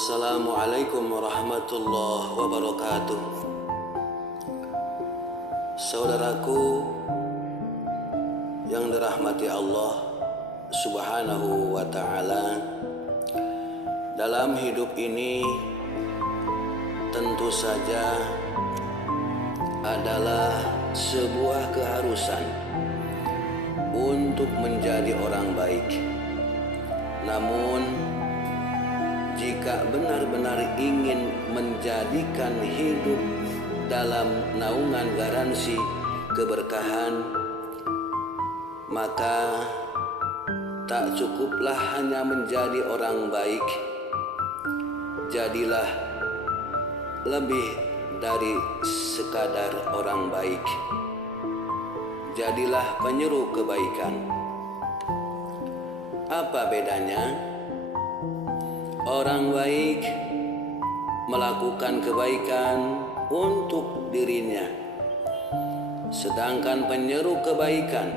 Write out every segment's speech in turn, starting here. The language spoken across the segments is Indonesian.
Assalamualaikum warahmatullahi wabarakatuh. Saudaraku yang dirahmati Allah Subhanahu wa ta'ala, dalam hidup ini tentu saja adalah sebuah keharusan untuk menjadi orang baik. Namun jika benar-benar ingin menjadikan hidup dalam naungan garansi keberkahan, maka tak cukuplah hanya menjadi orang baik. Jadilah lebih dari sekadar orang baik. Jadilah penyeru kebaikan. Apa bedanya? Orang baik melakukan kebaikan untuk dirinya, sedangkan penyeru kebaikan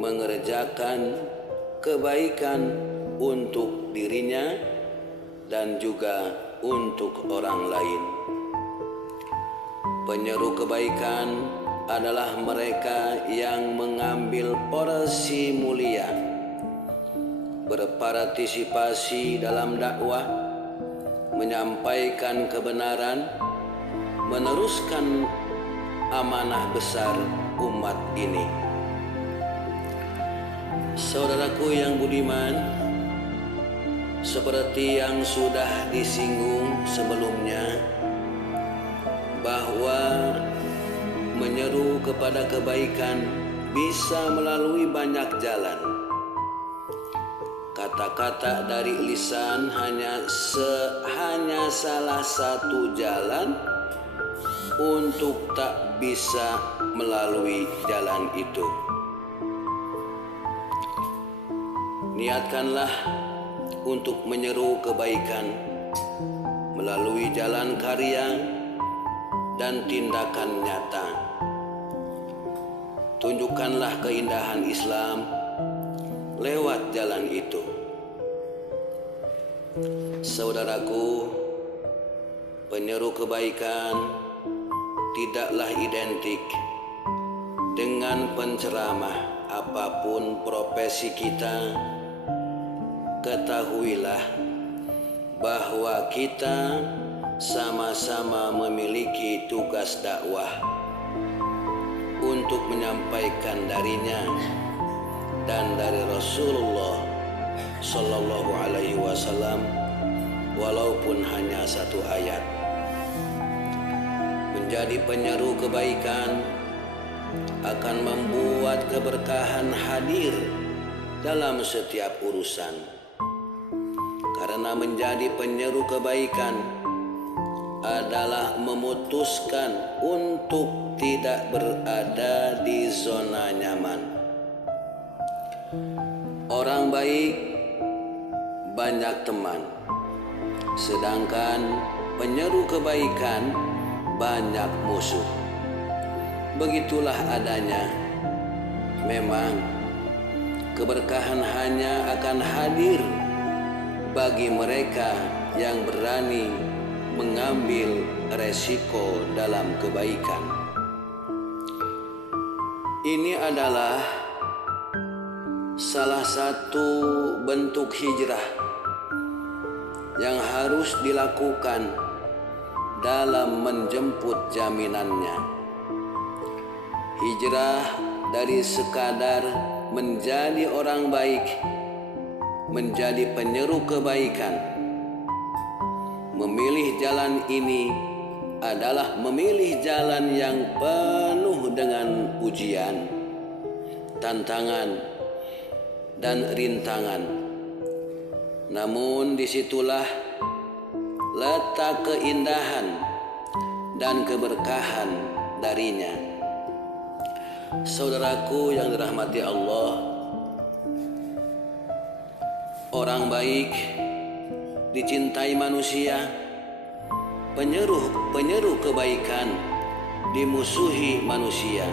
mengerjakan kebaikan untuk dirinya dan juga untuk orang lain. Penyeru kebaikan adalah mereka yang mengambil porsi mulia, berpartisipasi dalam dakwah, menyampaikan kebenaran, meneruskan amanah besar umat ini. Saudaraku yang budiman, seperti yang sudah disinggung sebelumnya, bahwa menyeru kepada kebaikan bisa melalui banyak jalan. Kata-kata dari lisan hanya salah satu jalan untuk tak bisa melalui jalan itu. Niatkanlah untuk menyeru kebaikan melalui jalan karya dan tindakan nyata. Tunjukkanlah keindahan Islam lewat jalan itu. Saudaraku, penyeru kebaikan tidaklah identik dengan penceramah. Apapun profesi kita, ketahuilah bahwa kita sama-sama memiliki tugas dakwah untuk menyampaikan darinya dan dari Rasulullah Sallallahu Alaihi Wasallam, walaupun hanya satu ayat. Menjadi penyeru kebaikan akan membuat keberkahan hadir dalam setiap urusan. Karena menjadi penyeru kebaikan adalah memutuskan untuk tidak berada di zona nyaman. Orang baik banyak teman, sedangkan penyeru kebaikan banyak musuh. Begitulah adanya. Memang keberkahan hanya akan hadir bagi mereka yang berani mengambil resiko dalam kebaikan. Ini adalah salah satu bentuk hijrah yang harus dilakukan dalam menjemput jaminannya. Hijrah dari sekadar menjadi orang baik menjadi penyeru kebaikan. Memilih jalan ini adalah memilih jalan yang penuh dengan ujian, tantangan, dan rintangan. Namun disitulah letak keindahan dan keberkahan darinya. Saudaraku yang dirahmati Allah, orang baik dicintai manusia, penyeru kebaikan dimusuhi manusia.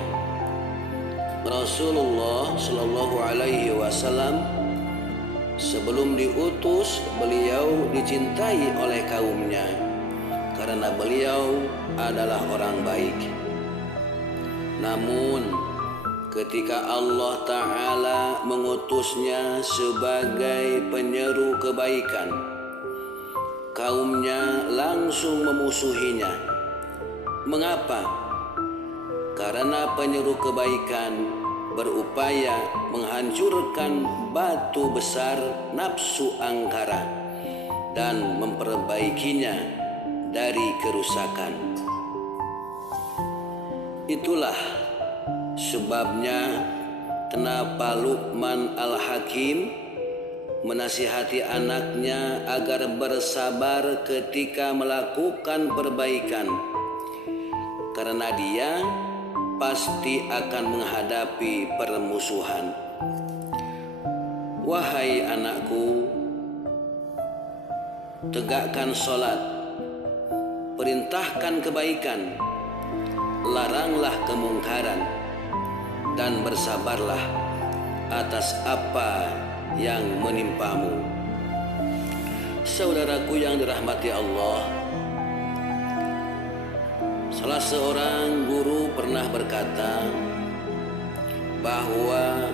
Rasulullah Shallallahu Alaihi Wasallam Sebelum diutus, beliau dicintai oleh kaumnya karena beliau adalah orang baik. Namun ketika Allah Ta'ala mengutusnya sebagai penyeru kebaikan, kaumnya langsung memusuhinya. Mengapa? Karena penyeru kebaikan berupaya menghancurkan batu besar nafsu angkara dan memperbaikinya dari kerusakan. Itulah sebabnya kenapa Luqman Al-Hakim menasihati anaknya agar bersabar ketika melakukan perbaikan, karena dia pasti akan menghadapi permusuhan. Wahai anakku, tegakkan sholat, perintahkan kebaikan, laranglah kemungkaran, dan bersabarlah atas apa yang menimpamu. Saudaraku yang dirahmati Allah, salah seorang guru pernah berkata bahwa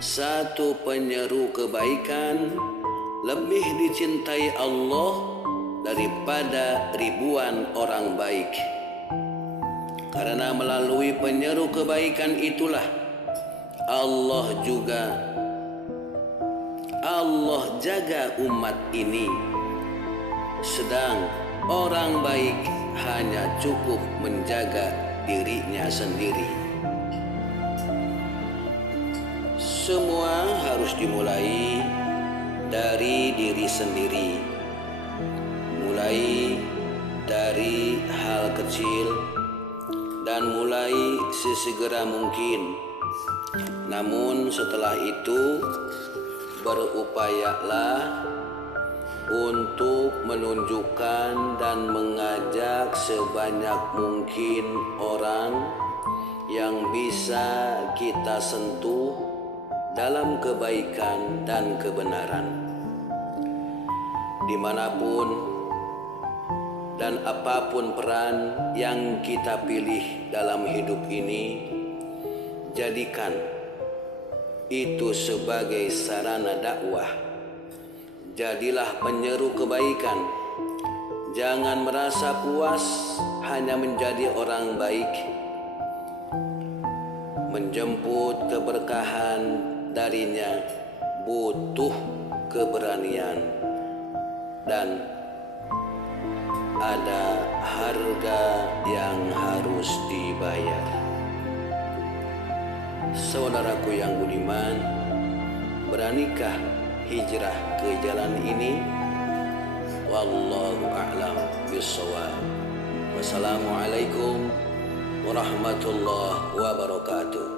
satu penyeru kebaikan lebih dicintai Allah daripada ribuan orang baik. Karena melalui penyeru kebaikan itulah Allah jaga umat ini, sedang orang baik hanya cukup menjaga dirinya sendiri. Semua harus dimulai dari diri sendiri, mulai dari hal kecil dan mulai sesegera mungkin. Namun setelah itu berupayalah untuk menunjukkan dan mengajak sebanyak mungkin orang yang bisa kita sentuh dalam kebaikan dan kebenaran. Dimanapun dan apapun peran yang kita pilih dalam hidup ini, jadikan itu sebagai sarana dakwah. Jadilah penyeru kebaikan. Jangan merasa puas hanya menjadi orang baik. Menjemput keberkahan darinya butuh keberanian dan ada harga yang harus dibayar. Saudaraku yang budiman, beranikah hijrah ke jalan ini? Wallahu a'lam bishawab. Wassalamualaikum warahmatullahi wabarakatuh.